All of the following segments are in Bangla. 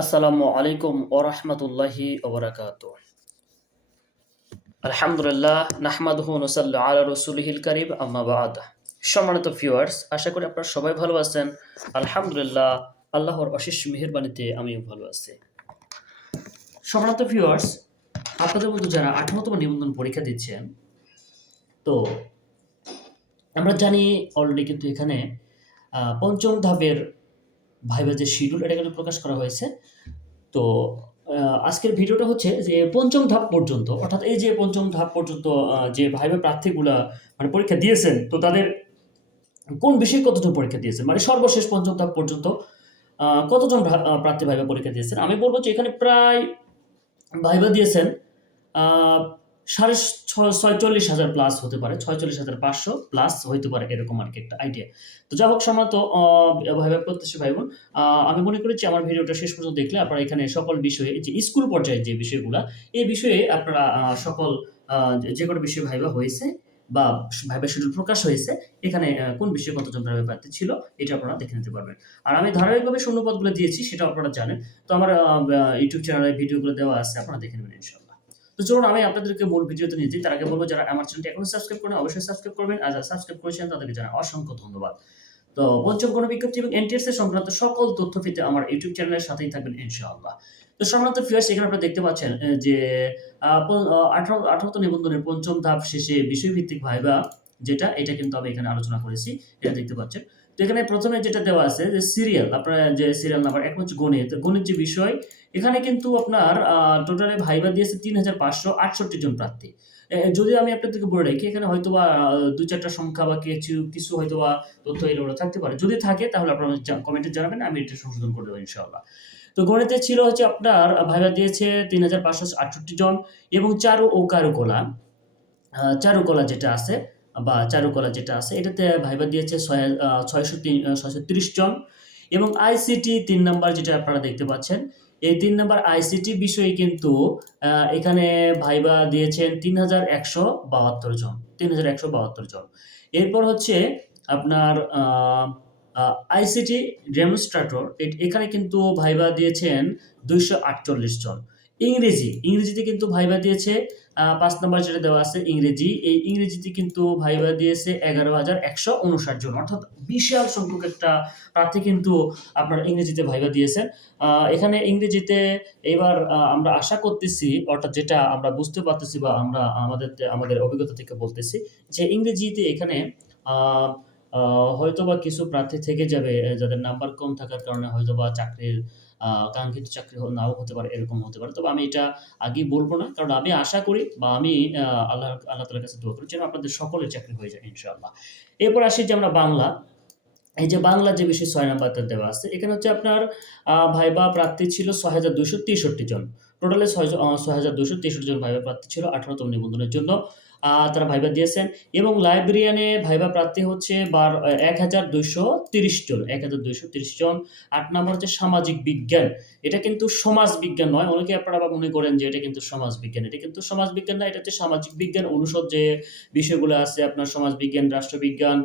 আসসালামু আলাইকুম ওরহমতুল্লাহি ওবরাকাত আলহামদুলিল্লাহ, নাহমাদুহু নসাল্লা আলা রসুলহিল করিম, আম্মা বাদ। সম্মানিত ভিউয়ার্স আশা করি আপনারা সবাই ভালো আছেন। আলহামদুলিল্লাহ, আল্লাহর অশেষ মেহেরবানিতে আমিও ভালো আছি। সম্মানিত ভিউয়ার্স আপনাদের মধ্যে যারা আঠারোতম নিবন্ধন পরীক্ষা দিচ্ছেন, তো আমরা জানি অলরেডি কিন্তু এখানে পঞ্চম ধাপের ভাইবা যে শিডিউল এটা কিন্তু প্রকাশ করা হয়েছে। তো আজকের ভিডিওটা হচ্ছে যে পঞ্চম ধাপ পর্যন্ত, অর্থাৎ এই যে পঞ্চম ধাপ পর্যন্ত যে ভাইবা প্রার্থীগুলা মানে পরীক্ষা দিয়েছেন, তো তাদের কোন বিষয়ে কতজন পরীক্ষা দিয়েছেন? মানে সর্বশেষ পঞ্চম ধাপ পর্যন্ত কতজন প্রার্থী ভাইবা পরীক্ষা দিয়েছেন? আমি বলব যে এখানে প্রায় ভাইবা দিয়েছেন সাড়ে ছয় ছয়চল্লিশ হাজার প্লাস হতে পারে, ছয়চল্লিশ হাজার পাঁচশো প্লাস হইতে পারে এরকম আর কি একটা আইডিয়া তো যা হোক ভাইবা প্রত্যাশী ভাই বোন আমি মনে করি যে আমার ভিডিওটা শেষ পর্যন্ত দেখলে আপনারা এখানে সকল বিষয়ে যে স্কুল পর্যায়ের যে বিষয়গুলো, এই বিষয়ে আপনারা সকল যে- যে কোনো বিষয়ে ভাইবা হয়েছে বা ভাইবা শিডিউল প্রকাশ হয়েছে, এখানে কোন বিষয়ে কতজন ভাইবা প্রার্থী ছিল, এটা আপনারা দেখে নিতে পারবেন। আর আমি ধারাবাহিকভাবে শূন্যপদগুলো দিয়েছি সেটা আপনারা জানেন। তো আমার ইউটিউব চ্যানেলে ভিডিওগুলো দেওয়া আছে, আপনারা দেখে নেবেন ইনশাল্লাহ তো চলুন আমি আপনাদেরকে মূল ভিডিওতে নিয়ে যাই। তার আগে বলব, যারা আমার চ্যানেলটি এখনও সাবস্ক্রাইব করেন অবশ্যই সাবস্ক্রাইব করবেন। আর যারা সাবস্ক্রাইব করেছেন, তাদেরকে জানাই অসংখ্য ধন্যবাদ। তো পঞ্চম কোনো বিজ্ঞপ্তি এবং এনটিএস এর সংক্রান্ত সকল তথ্য পেতে আমার ইউটিউব চ্যানেলের সাথেই থাকবেন, ইনশাআল্লাহ। তো সংক্রান্ত ফিয়ার্স এখানে আপনারা দেখতে পাচ্ছেন যে আঠারো, আঠারোতম নিবন্ধনের পঞ্চম ধাপ শেষে বিষয়ভিত্তিক ভাইবা যেটা, এটা কিন্তু আমি এখানে আলোচনা করেছি, এটা দেখতে পাচ্ছেন। তো এখানে প্রথমে যেটা দেওয়া আছে, যে সিরিয়াল আপনার যে সিরিয়াল নাম্বার এক হচ্ছে গণিত। গণিত যে বিষয়, এখানে কিন্তু আপনার টোটালে ভাইবা দিয়েছে তিন হাজার পাঁচশো আটষট্টি জন প্রার্থী। যদি আমি আপনাদেরকে বলে রাখি, এখানে হয়তো বা দু চারটা সংখ্যা বা কিছু কিছু হয়তো বা তথ্য এগুলো থাকতে পারে। যদি থাকে, তাহলে আপনারা কমেন্টে জানাবেন, আমি এটা সংশোধন করে দেবো ইনশাআল্লাহ। তো গণিতে ছিল হচ্ছে আপনার ভাইবা দিয়েছে তিন হাজার পাঁচশো আটষট্টি জন এবং চারু ও কারুকলা চারুকলা যেটা আছে বা চারুকলা যেটা আছে, এটাতে ভাইবা দিয়েছে ছয় ছয়শো তিন ছয়শো তিরিশ জন। এবং আইসিটি তিন নাম্বার যেটা আপনারা দেখতে পাচ্ছেন, এই তিন নাম্বার আইসিটি বিষয়ে কিন্তু এখানে ভাইবা দিয়েছেন তিন হাজার একশো বাহাত্তর জন, তিন হাজার একশো বাহাত্তর জন। এরপর হচ্ছে আপনার আইসিটি ডেমনস্ট্রেটর এখানে কিন্তু ভাইবা দিয়েছেন দুইশো আটচল্লিশ জন। ইংরেজি, ইংরেজিতে কিন্তু ভাইবা দিয়েছে পাঁচ নম্বর যেটা দেওয়া আছে, ইংরেজি। এই ইংরেজিতে কিন্তু ভাইবা দিয়েছে এগারো হাজার একশো উনষাট জন। অর্থাৎ বিশাল সংখ্যক একটা প্রার্থী কিন্তু আপনার ইংরেজিতে ভাইবা দিয়েছেন। এখানে ইংরেজিতে এবার আমরা আশা করতেছি, অর্থাৎ যেটা আমরা বুঝতে পারতেছি বা আমরা আমাদের আমাদের অভিজ্ঞতা থেকে বলতেছি, যে ইংরেজিতে এখানে হয়তোবা কিছু প্রার্থী থেকে যাবে, যাদের নাম্বার কম থাকার কারণে হয়তোবা চাকরির কাঙ্ক্ষিত চাকরি নাও হতে পারে, এরকম হতে পারে। তবে আমি এটা আগেই বলব না, কারণ আমি আশা করি বা আমি আল্লাহ আল্লাহ তালার কাছে দোয়া করি যেন আপনাদের সকলের চাকরি হয়ে যায়, ইনশাআল্লাহ। এরপর আসি যে আমরা বাংলা। এই যে বাংলা যে বিষয় ছয় নাম্বারতে দেওয়া আছে, এখানে হচ্ছে আপনার ভাইবা প্রার্থী ছিল ছয় হাজার দুশো তেষট্টি জন। টোটালে ছয় ছয় হাজার দুশো তেষট্টি জন ভাইবা প্রার্থী ছিল আঠারোতম নিবন্ধনের জন্য। তারা ভাইবা দিয়েছেন। এবং লাইব্রেরিয়ানে ভাইবা প্রার্থী হচ্ছে বার এক হাজার দুইশো তিরিশ জন। এক হাজার দুইশো তিরিশ জন। আট নম্বর হচ্ছে সামাজিক বিজ্ঞান। এটা কিন্তু সমাজ বিজ্ঞান নয়। অনেকে আপনারা মনে করেন যে এটা কিন্তু সমাজ বিজ্ঞান এটা কিন্তু সমাজ বিজ্ঞান না, এটা হচ্ছে সামাজিক বিজ্ঞান অনুষদ যে বিষয়গুলো আছে, আপনার সমাজ বিজ্ঞান রাষ্ট্রবিজ্ঞান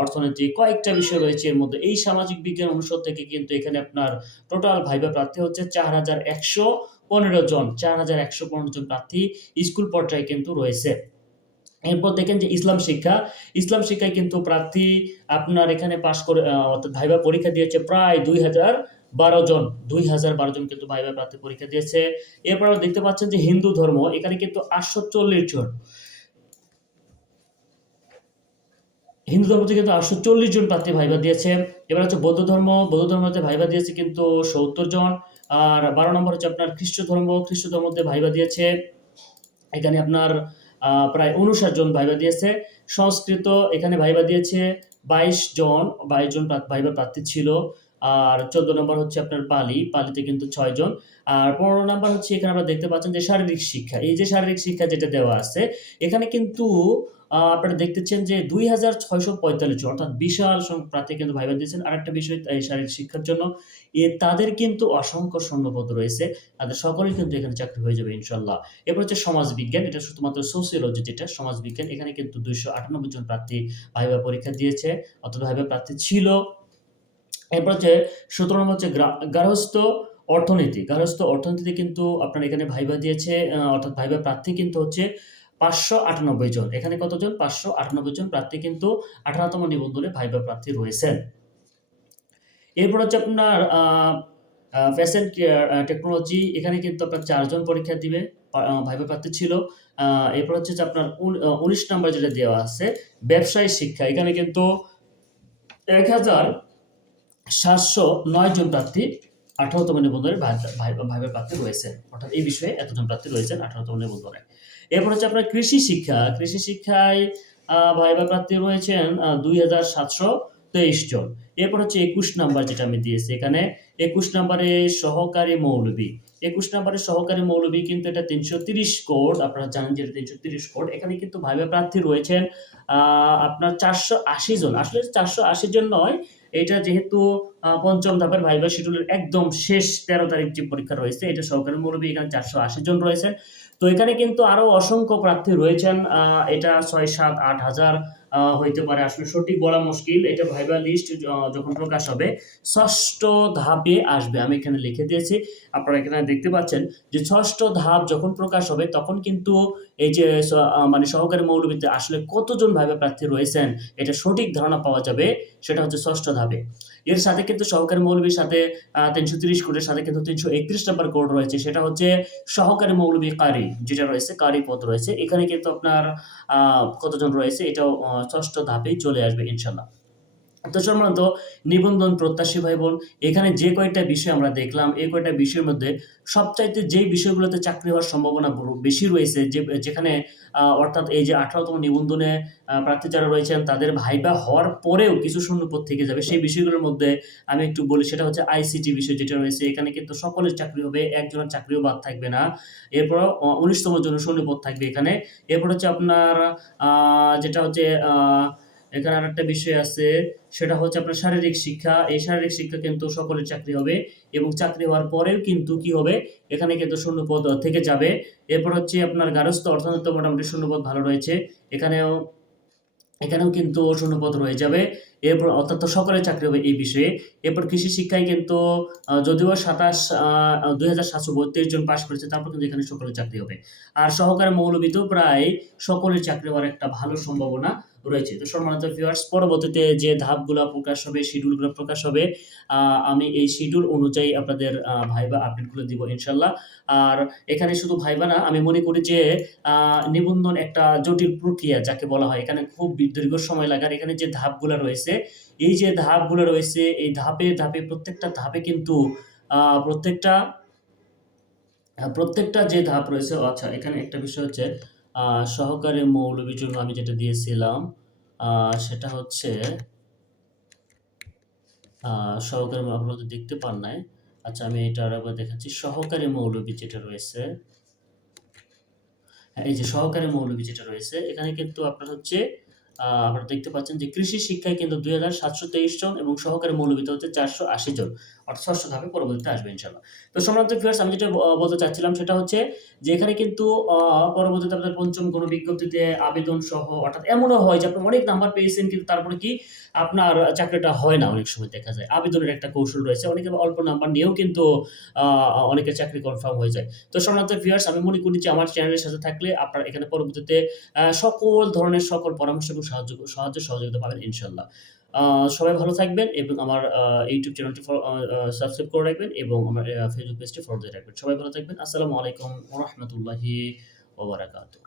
অর্থনীতি, কয়েকটা বিষয় রয়েছে এর মধ্যে। এই সামাজিক বিজ্ঞান অনুষদ থেকে কিন্তু এখানে আপনার টোটাল ভাইবা প্রার্থী হচ্ছে চার হাজার একশো পনেরো জন। চার হাজার একশো পনেরো জন প্রার্থী স্কুল পর্যায়ে কিন্তু রয়েছে। এরপর দেখেন যে ইসলাম শিক্ষা ইসলাম শিক্ষায় কিন্তু প্রার্থী আপনার এখানে পাশ করে অর্থাৎ ভাইবা পরীক্ষা দিয়েছে প্রায় দুই হাজার বারো জন দুই হাজার বারো জন কিন্তু ভাইবা প্রার্থী পরীক্ষা দিয়েছে। এরপর দেখতে পাচ্ছেন যে হিন্দু ধর্ম এখানে কিন্তু আটশো চল্লিশ জন। হিন্দু ধর্ম থেকে কিন্তু আটশো চল্লিশ জন প্রার্থী ভাইবা দিয়েছে। এবার হচ্ছে বৌদ্ধ ধর্ম বৌদ্ধ ধর্মতে ভাইবা দিয়েছে কিন্তু সত্তর জন। আর বারো নম্বর হচ্ছে আপনার খ্রিস্ট ধর্ম খ্রিস্ট ধর্মতে ভাইবা দিয়েছে। এখানে আপনার আহ, প্রায় উনষাট জন ভাইবা দিয়েছে। সংস্কৃত এখানে ভাইবা দিয়েছে বাইশ জন বাইশ জন ভাইবা প্রার্থী ছিল। আর চোদ্দ নম্বর হচ্ছে আপনার পালি, পালিতে কিন্তু ছয় জন। আর পনেরো নম্বর হচ্ছে এখানে আমরা দেখতে পাচ্ছেন যে শারীরিক শিক্ষা। এই যে শারীরিক শিক্ষা যেটা দেওয়া আছে, এখানে কিন্তু আপনারা দেখতেছেন যে দুই হাজার ছয়শো পঁয়তাল্লিশ অর্থাৎ বিশাল সংখ্যক প্রার্থী কিন্তু ভাইবা দিয়েছেন। আরেকটা বিষয় শারীরিক শিক্ষার জন্য, এ তাদের কিন্তু অসংখ্য স্বর্ণপদ রয়েছে। তাদের সকলেই কিন্তু এখানে চাকরি হয়ে যাবে ইনশাল্লাহ এরপর হচ্ছে সমাজ বিজ্ঞান এটা শুধুমাত্র সোসিওলজি যেটা সমাজ বিজ্ঞান এখানে কিন্তু দুইশো আটানব্বই জন প্রার্থী ভাইবা পরীক্ষা দিয়েছে অথবা ভাইবা প্রার্থী ছিল। এরপর হচ্ছে সতেরো হচ্ছে গ্রা- গার্হস্থ্য অর্থনীতি। গার্হস্থ্য অর্থনীতিতে কিন্তু আপনার এখানে ভাইবা দিয়েছে অর্থাৎ ভাইবা প্রার্থী কিন্তু হচ্ছে ৫৯৮ জন। এখানে কতজন? ৫৯৮ জন প্রার্থী কিন্তু ১৮ তম নিবন্ধনে ভাইবা প্রার্থী রয়েছেন। এরপর হচ্ছে আপনার আ কেয়ার টেকনোলজি এখানে কিন্তু আপনার ৪ জন পরীক্ষা দিবে। ভাইবা প্রার্থী ছিল। এরপর হচ্ছে যে আপনার উন আ ১৯ নাম্বার যেটা দেওয়া আছে ব্যবসায় শিক্ষা। এখানে কিন্তু ১,৭০৯ জন প্রার্থী ১৮ তম নিবন্ধনের ভাই ভাইবা প্রার্থী রয়েছেন। অর্থাৎ এই বিষয়ে এতজন প্রার্থী রয়েছেন ১৮ তম নিবন্ধনে। এরপর হচ্ছে আপনার কৃষি শিক্ষা। কৃষি শিক্ষায় ভাইবা প্রার্থী রয়েছেন আ ২,৭২৩ জন। এরপর হচ্ছে ২১ নাম্বার যেটা আমি দিয়েছি এখানে ২১ নাম্বারে সহকারী মৌলবি। ২১ নাম্বারে সহকারী মৌলবি কিন্তু এটা ৩৩০ কোড। আপনারা জানেন যে তিনশো তিরিশ কোড। এখানে কিন্তু ভাইবা প্রার্থী রয়েছেন আপনার ৪৮০ জন। আসলে ৪৮০ জন নয়। এটা যেহেতু ৫ম ধাপের ভাইবা শিডিউলের একদম শেষ ১৩ তারিখ যে পরীক্ষা রয়েছে এটা সহকারী মৌলবি এখানে ৪৮০ জন রয়েছেন। তো এখানে কিন্তু আরও অসংখ্য প্রার্থী রয়েছেন। এটা ৬, ৭, ৮ হাজার হইতে পারে। আসলে সঠিক বলা মুশকিল। এটা ভাইবা লিস্ট যখন প্রকাশ হবে ৬ষ্ঠ ধাপে আসবে। আমি এখানে লিখে দিয়েছি। আপনারা এখানে দেখতে পাচ্ছেন যে ষষ্ঠ ধাপ যখন প্রকাশ হবে তখন কিন্তু এই যে মানে সহকারী মৌলবিতে আসলে কতজন ভাইবা প্রার্থী রয়েছেন এটা সঠিক ধারণা পাওয়া যাবে। সেটা হচ্ছে ষষ্ঠ ধাপে। এর সাথে কিন্তু সহকারী মৌলবীর সাথে তিনশো তিরিশ কোডের সাথে কিন্তু ৩৩১ নাম্বার কোড রয়েছে। সেটা হচ্ছে সহকারী মৌলবী কারি, যেটা রয়েছে কারি পদ রয়েছে। এখানে কিন্তু আপনার কতজন রয়েছে এটাও ষষ্ঠ ৬ষ্ঠ ধাপেই চলে আসবে ইনশাআল্লাহ। তো সম্ভবত নিবন্ধন, প্রত্যাশী ভাই-বোন, এখানে যে কয়েকটা বিষয় আমরা দেখলাম, এই কয়েকটা বিষয়ের মধ্যে সবচাইতে যেই বিষয়গুলোতে চাকরি হওয়ার সম্ভাবনা বেশি রয়েছে, যে, যেখানে অর্থাৎ এই যে আঠারোতম নিবন্ধনে প্রার্থী যারা রয়েছেন, তাদের ভাইবা হওয়ার পরেও কিছু শূন্যপদ থেকে যাবে। সেই বিষয়গুলোর মধ্যে আমি একটু বলি, সেটা হচ্ছে আইসিটি বিষয় যেটা রয়েছে, এখানে কিন্তু সকলের চাকরি হবে। একজনের চাকরিও বাদ থাকবে না। এরপর উনিশতম ১৯ তম জন্য শূন্যপদ থাকবে এখানে। এরপর হচ্ছে আপনার যেটা হচ্ছে এখানে আরেকটা বিষয় আছে সেটা হচ্ছে আপনার শারীরিক শিক্ষা। এই শারীরিক শিক্ষা কিন্তু সকলের চাকরি হবে এবং চাকরি হওয়ার পরেও কিন্তু কি হবে এখানে কিন্তু শূন্যপদ থেকে যাবে। এরপর হচ্ছে আপনার গার্হস্থ্য অর্থনীতিতে মোটামুটি শূন্যপদ ভালো রয়েছে। এখানেও এখানেও কিন্তু শূন্যপদ রয়ে যাবে। এরপর অর্থাৎ সকলের চাকরি হবে এই বিষয়ে। এরপর কৃষি শিক্ষায় কিন্তু যদিও ২৭ আ ২,৭৩২ জন পাশ করেছে তারপর কিন্তু এখানে সকলের চাকরি হবে। আর সহকারী মৌলবিতেও প্রায় সকলের চাকরি হওয়ার একটা ভালো সম্ভাবনা রয়েছে। তো সম্মানিত ভিউয়ার্স পরবর্তীতে যে ধাপগুলা প্রকাশ হবে, শিডিউলগুলো প্রকাশ হবে আমি এই শিডিউল অনুযায়ী আপনাদের ভাইবা আপডেটগুলো দিব ইনশাআল্লাহ। আর এখানে শুধু ভাইবা না আমি মনে করি যে নিবন্ধন একটা জটিল প্রক্রিয়া যাকে বলা হয়। এখানে খুব দীর্ঘ সময় লাগে। আর এখানে যে ধাপগুলা রয়েছে এই যে ধাপগুলো রয়েছে এই ধাপে, ধাপে প্রত্যেকটা ধাপে কিন্তু প্রত্যেকটা প্রত্যেকটা যে ধাপ রয়েছে আচ্ছা এখানে একটা বিষয় হচ্ছে সহকারী মৌলবির জন্য আমি যেটা দিয়েছিলাম সেটা হচ্ছে সহকারী আপনারা হয়তো দেখতে পান নাই। আচ্ছা আমি এটা আরেকবার দেখাচ্ছি। সহকারী মৌলবি যেটা রয়েছে এই যে সহকারী মৌলবি যেটা রয়েছে এখানে কিন্তু আপনার হচ্ছে আপনারা দেখতে পাচ্ছেন যে কৃষি শিক্ষায় কিন্তু ২,৭২৩ জন এবং সহকারী মৌলবিতে হচ্ছে ৪৮০ জন। অর্থাৎ ৬ষ্ঠ ধাপে পরবর্তীতে আসবে ইনশাআল্লাহ। তো সম্মানিত ভিউয়ার্স আমি যেটা বলতে চাচ্ছিলাম সেটা হচ্ছে যে এখানে কিন্তু পরবর্তীতে পঞ্চম ৫ম বিজ্ঞপ্তিতে আবেদন সহ, অর্থাৎ এমনও হয় যে আপনি অনেক নাম্বার পেয়েছেন, কিন্তু তারপরে কি আপনার চাকরিটা হয় না অনেক সময় দেখা যায়। আবেদনের একটা কৌশল রয়েছে। অনেকে অল্প নাম্বার নিয়েও কিন্তু অনেকের চাকরি কনফার্ম হয়ে যায়। তো সম্মানিত ভিউয়ার্স আমি মনে করি যে আমার চ্যানেলের সাথে থাকলে আপনার এখানে পরবর্তীতে সকল ধরনের সকল পরামর্শ এবং সাহায্য সাহায্য সহযোগিতা পাবেন ইনশাআল্লাহ। সবাই ভালো থাকবেন এবং আমার ইউটিউব চ্যানেলটি সাবস্ক্রাইব করে রাখবেন এবং আমার ফেসবুক পেজটি ফলো দিয়ে রাখবেন। সবাই ভালো থাকবেন। আসসালামু আলাইকুম রহমতুল্লাহি ওবরাকাতু।